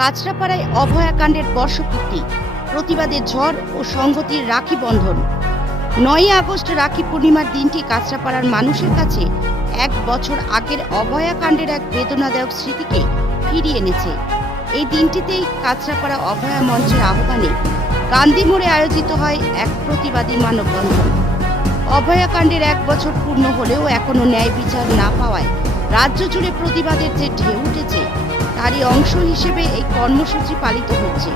কাঁচরাপাড়ায় অভয়াকাণ্ডের বর্ষপূর্তি, প্রতিবাদে ঝড় ও সংহতির রাখি বন্ধন। নয়ই আগস্ট রাখি পূর্ণিমার দিনটি কাঁচরাপাড়ার মানুষের কাছে এক বছর আগের অভয়াকাণ্ডের এক বেদনাদায়ক স্মৃতিকে ফিরিয়ে এনেছে। এই দিনটিতেই কাঁচরাপাড়া অভয়া মঞ্চের আহ্বানে গান্ধী মোড়ে আয়োজিত হয় এক প্রতিবাদী মানববন্ধন। অভয়াকাণ্ডের এক বছর পূর্ণ হলেও এখনও ন্যায় বিচার না পাওয়ায় রাজ্য জুড়ে প্রতিবাদের যে ঢেউ উঠেছে তারই অংশ হিসেবে এই কর্মসূচি পালিত হচ্ছে।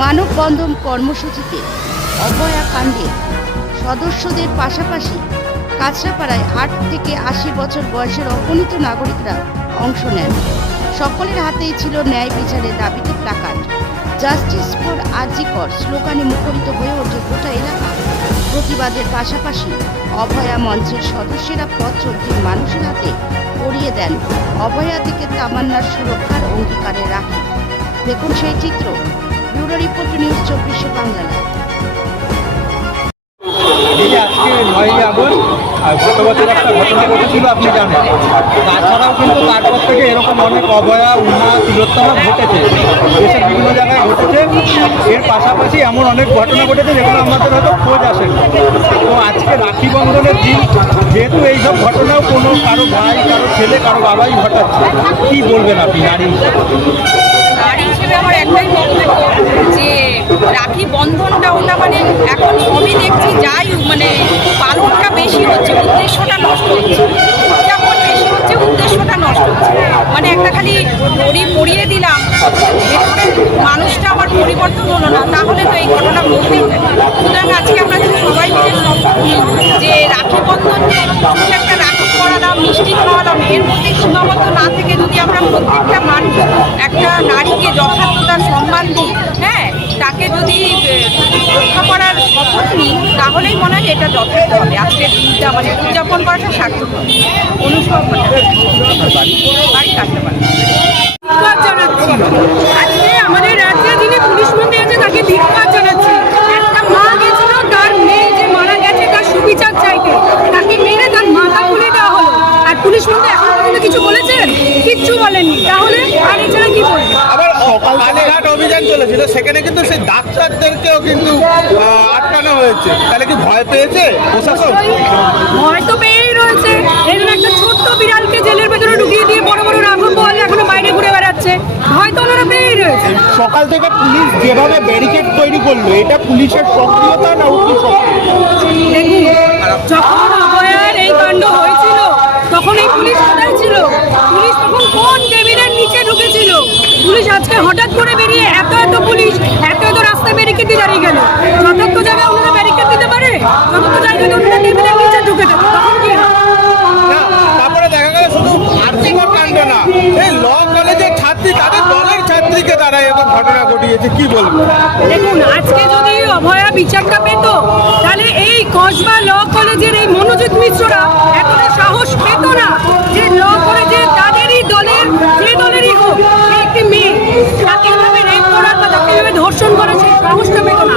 মানববন্ধন কর্মসূচিতে অভয়াকাণ্ডের সদস্যদের পাশাপাশি কাছড়াপাড়ায় আট থেকে আশি বছর বয়সের অগণিত নাগরিকরা অংশ নেন। সকলের হাতেই ছিল ন্যায় বিচারের দাবিতে প্লাকার্ড। জাস্টিস ফর আরজিকর স্লোগানে মুখরিত হয়ে ওঠে গোটা এলাকা। প্রতিবাদের পাশাপাশি অভয়া মঞ্চের সদস্যেরা পথ চলতি মানুষের হাতে পড়িয়ে দেন। অভয়া থেকে তামান্নার সুরক্ষার অঙ্গীকারে রাখেন। দেখুন সেই চিত্র। ব্যুরো রিপোর্ট নিউজ চব্বিশে বাংলা আজকে আগস্ট গত বছর একটা ঘটনা ঘটেছিল, আপনি জানেন। তাছাড়াও কিন্তু তারপর থেকে এরকম অনেক অভয়া উন্নয়ন তিলোত্তমা ঘটেছে। দেশের বিভিন্ন জায়গায় ঘটেছে। এর পাশাপাশি এমন অনেক ঘটনা ঘটেছে যেগুলো আমাদের হয়তো খোঁজ আসে তো আজকে রাখি বন্ধনের দিন, যেহেতু এইসব ঘটনাও কোনো কারও ভাই, কারও ছেলে, কারও বাবাই ঘটাচ্ছে, কি বলবেন আপনি? নারী হিসেবে আমার একটাই বক্তব্য যে রাখি বন্ধনটা ওটা মানে এখন সবই দেখছি যাই মানে পালনটা বেশি হচ্ছে, উদ্দেশ্যটা নষ্ট হচ্ছে। যেমন বেশি হচ্ছে, উদ্দেশ্যটা নষ্ট হচ্ছে। মানে একটা খালি দড়ি পরিয়ে দিলাম মানুষটা আবার পরিবর্তন হলো না, তাহলে তো এই ঘটনা ঘটতেই সুতরাং আজকে আমরা যদি সবাই মিলে যে রাখি বন্ধন একটা রাখি করালাম মিষ্টি খাওয়ালাম, এর মধ্যে সীমাবদ্ধ না থেকে যদি আমরা প্রত্যেকটা মানুষ একটা নারীকে যথার্থ তার সম্মান দিই হ্যাঁ যদি রক্ষা করার শপথ নিই তাহলেই মনে হয় এটা যথেষ্ট হবে। আজকের দিনটা মানে উদযাপন করাটা সার্থক হবে। অনুসরণ বাড়ি কাটতে পারে ধিক্কার জানাচ্ছি আজকে আমাদের রাজ্যে যিনি পুলিশ মন্ত্রী আছে তাকে ধিক্কার জানাচ্ছি একটা মা গেছিল তার মেয়ে যে মারা গেছে তার সুবিচার চাইতে তাকে মেরে তার মাথা খুলে দেওয়া হলো আর পুলিশ মন্ত্রী এখন পর্যন্ত কিছু বলেছেন কিচ্ছু বলেননি তাহলে আর এছাড়া কি বলবে আবার কালীঘাট অভিযান চলেছিল সেখানে কিন্তু সেই ডাক্তারদেরকেও কিন্তু আটকানো হয়েছে। তাহলে কি ভয় পেয়েছে প্রশাসন? ভয় তো পেয়েই রয়েছে। এরকম একটা ছোট্ট বিড়ালকে জেলের ভেতরে ঢুকিয়ে দিয়ে বড় বড় রাঘব বল এখনও বাইরে ঘুরে বেড়াচ্ছে। ভয় তো ওনারা পেয়েই রয়েছে। সকাল থেকে পুলিশ যেভাবে ব্যারিকেড তৈরি করল এটা পুলিশের সক্রিয়তা না অতি যখন অভয়ার এই কাণ্ড হয়েছিল তখন এই পুলিশ কোথায় ছিল? পুলিশ তখন কোন টেবিলের নিচে ঢুকেছিল? পুলিশ আজকে হঠাৎ করে বেরিয়ে ঘটিয়েছে কি বলব? দেখুন, আজকে যদি অভয়া বিচারটা পেত, তাহলে এই কসবা ল কলেজের এই মনোজিৎ মিশ্ররা এতটা সাহস পেত না যে ল কলেজে তাদেরই দলের, যে দলেরই হোক একটি মেয়ে, তাকে এভাবে রেপ করার তাকে এভাবে ধর্ষণ সেই সাহসটা পেত না।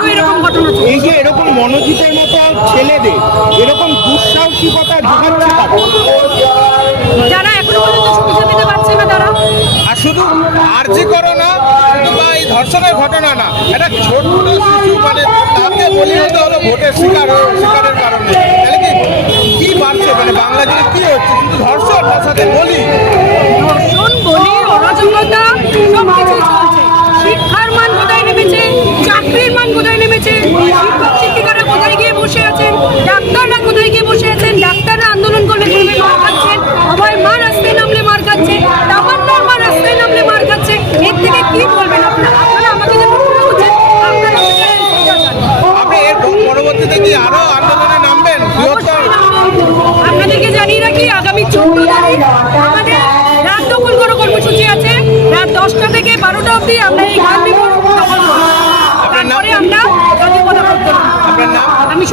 আরও এরকম ঘটনা এই যে এরকম মনোজিতের মতো ছেলেদের এরকম দুঃসাহসিকতা যোগাচ্ছে যারা এখনও পর্যন্ত সুবিধা পেতে পারছে না তারা? আর শুধু আর্জি করো না বা এই ধর্ষণের ঘটনা না এটা ছোট্ট শিশু মানে তাকে বলি হতে হলো ভোটের শিকার শিকারের কারণে। তাহলে কি কি বাড়ছে? মানে বাংলা জুড়ে কি হচ্ছে? শুধু ধর্ষণ তার সাথে বলি? ধর্ষণ বলি অরাজকতা সব চলছে। ডাক্তাররা কোথায় গিয়ে বসে আছেন? ডাক্তাররা আন্দোলন করলে কীভাবে মার খাচ্ছেন অভয় মা রাস্তায় নামলে মার খাচ্ছে। তামান্নার মা রাস্তায় নামলে মার খাচ্ছে। এর থেকে কি বলবেন আপনারা? আপনারা আমাকে যে বলা উচিত আপনারা আমাকে এটা জানান। আপনি এর পরবর্তীতে কি আরও আন্দোলনে নামবেন? বৃহত্তর? আপনাদেরকে জানিয়ে রাখি আগামী চোদ্দ তারিখ আমাদের রাত দখল করো কর্মসূচি আছে। রাত দশটা থেকে বারোটা অবধি আমরা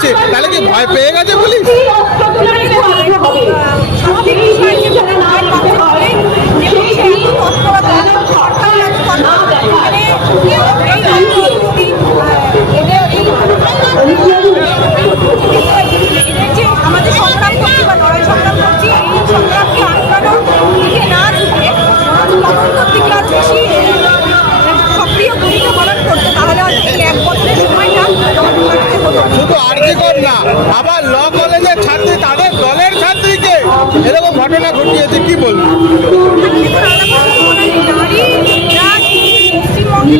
দিয়েছে তাহলে কি ভয় পেয়ে গেছে পুলিশ?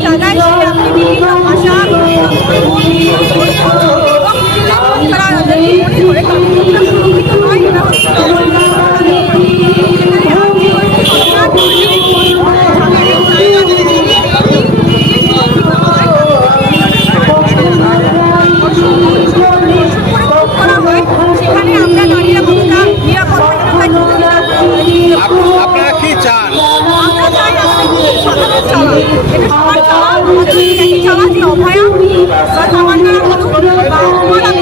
সে আপনি বিভিন্ন ভাষা তারা আমাদের অভয়া বা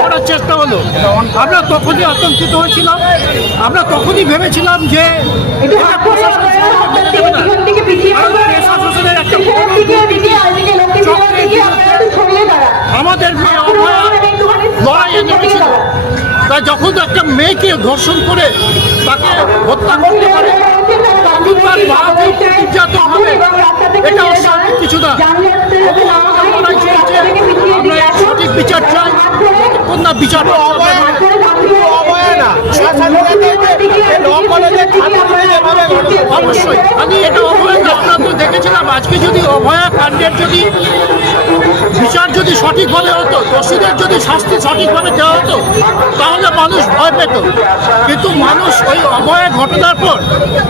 করার চেষ্টা হলো। আমরা তখনই আতঙ্কিত হয়েছিলাম। আমরা তখনই ভেবেছিলাম যে এটা প্রশাসন সহজে মেনে নেবে না। কারণ প্রশাসনের একটা বড় চক্রের বিরুদ্ধে আমাদের মেয়ে অভয়া লড়াইয়ে নেমেছিল তা যখন একটা মেয়েকে ধর্ষণ করে তাকে হত্যা করতে পারে কিছু না। বিচার অবশ্যই। আমি এটা অভয়া ঘটনা তো দেখেছিলাম, আজকে যদি অভয়া কাণ্ডের যদি বিচার যদি সঠিকভাবে হতো, দোষীদের যদি শাস্তি সঠিকভাবে দেওয়া হতো, তাহলে মানুষ ভয় পেত। কিন্তু মানুষ ওই অভয়া ঘটনার পর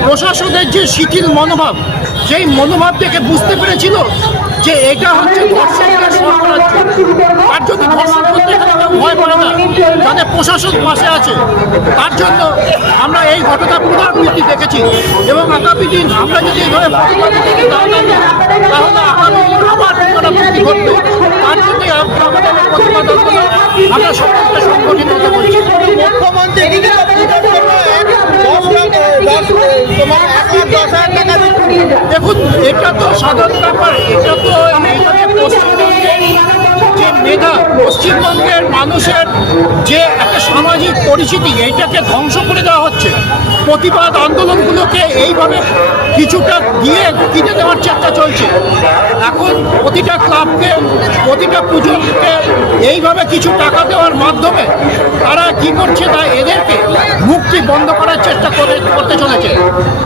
প্রশাসনের যে শিথিল মনোভাব সেই মনোভাব থেকে বুঝতে পেরেছিল যে এটা হচ্ছে আর যদি ধর্ষণ করতে ভয় পায় না। তাদের প্রশাসন পাশে আছে। তার জন্য আমরা এই ঘটনা পুনরাবৃত্তি দেখেছি এবং আগামী দিন আমরা যদি এভাবে তাহলে আগামী দিন আবার পুনরাবৃত্তি ঘটবে তার জন্যই আমাদের প্রতিবাদ আন্দোলন আমরা সকলকে সংগঠিত হতে বলছি। মুখ্যমন্ত্রী দেখুন এটা তো সাধারণ ব্যাপার। এটা তো পশ্চিমবঙ্গের যে মেধা পশ্চিমবঙ্গের মানুষের যে সামাজিক পরিচিতি এইটাকে ধ্বংস করে দেওয়া হচ্ছে। প্রতিবাদ আন্দোলনগুলোকে এইভাবে কিছুটা দিয়ে কিনে দেওয়ার চেষ্টা চলছে। এখন প্রতিটা ক্লাবকে, প্রতিটা পুজোকে এইভাবে কিছু টাকা দেওয়ার মাধ্যমে তারা কি করছে তা এদেরকে মুক্তি বন্ধ করার চেষ্টা করে করতে চলেছে।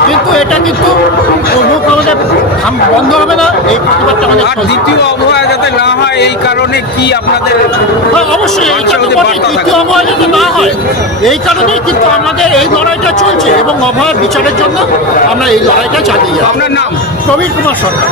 কিন্তু এটা কিন্তু বন্ধ হবে না এই প্রতিবাদটা আমাদের আর দ্বিতীয় অবহায় যাতে না হয় এই কারণে কি আপনাদের হ্যাঁ, অবশ্যই বার্তা থাকে। দ্বিতীয় অভয় যাতে না হয় এই কারণে কিন্তু আমাদের এই লড়াইটা চলছে এবং অবহায় বিচারের জন্য আমরা এই লড়াইটা চালিয়ে আপনার নাম? প্রবীর কুমার সরকার।